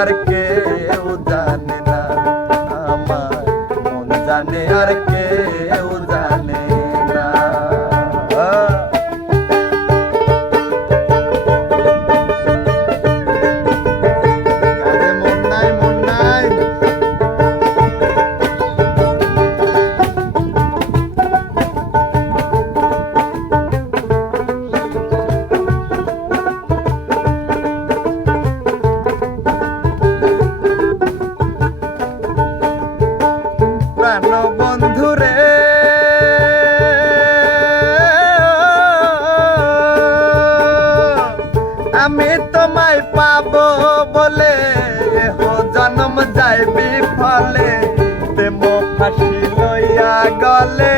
আর আমি তোমায় পাব বলে হো জন্ম যাইবি ফলে। তেম ফাঁসি লইয়া গলে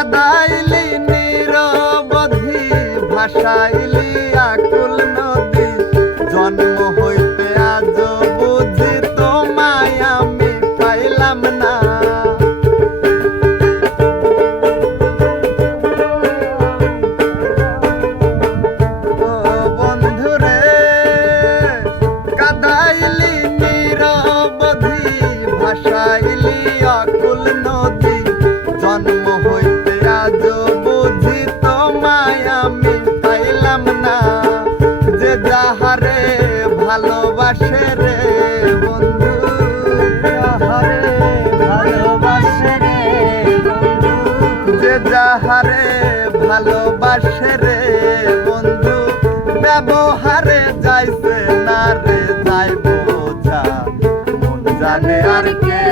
কাদাইলি নিরবধি ভাসাইলি আকুল নদী। জন্ম হইতে আজ বুঝি তোমায় আমি পাইলাম না। ও বন্ধু রে কাদাইলি, নিরবধি যাহারে ভালোবাসে রে বন্ধু ব্যবহারে যাইছে না রে যাইব যা মন জানে আর কেউ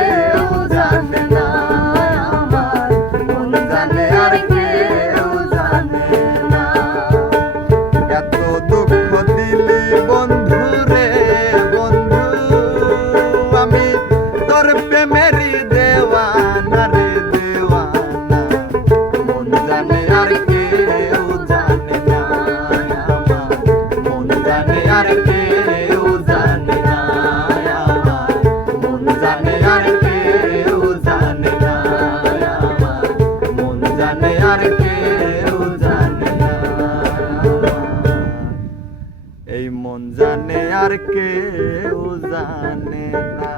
এই মন জানে আর কেউ জানে না।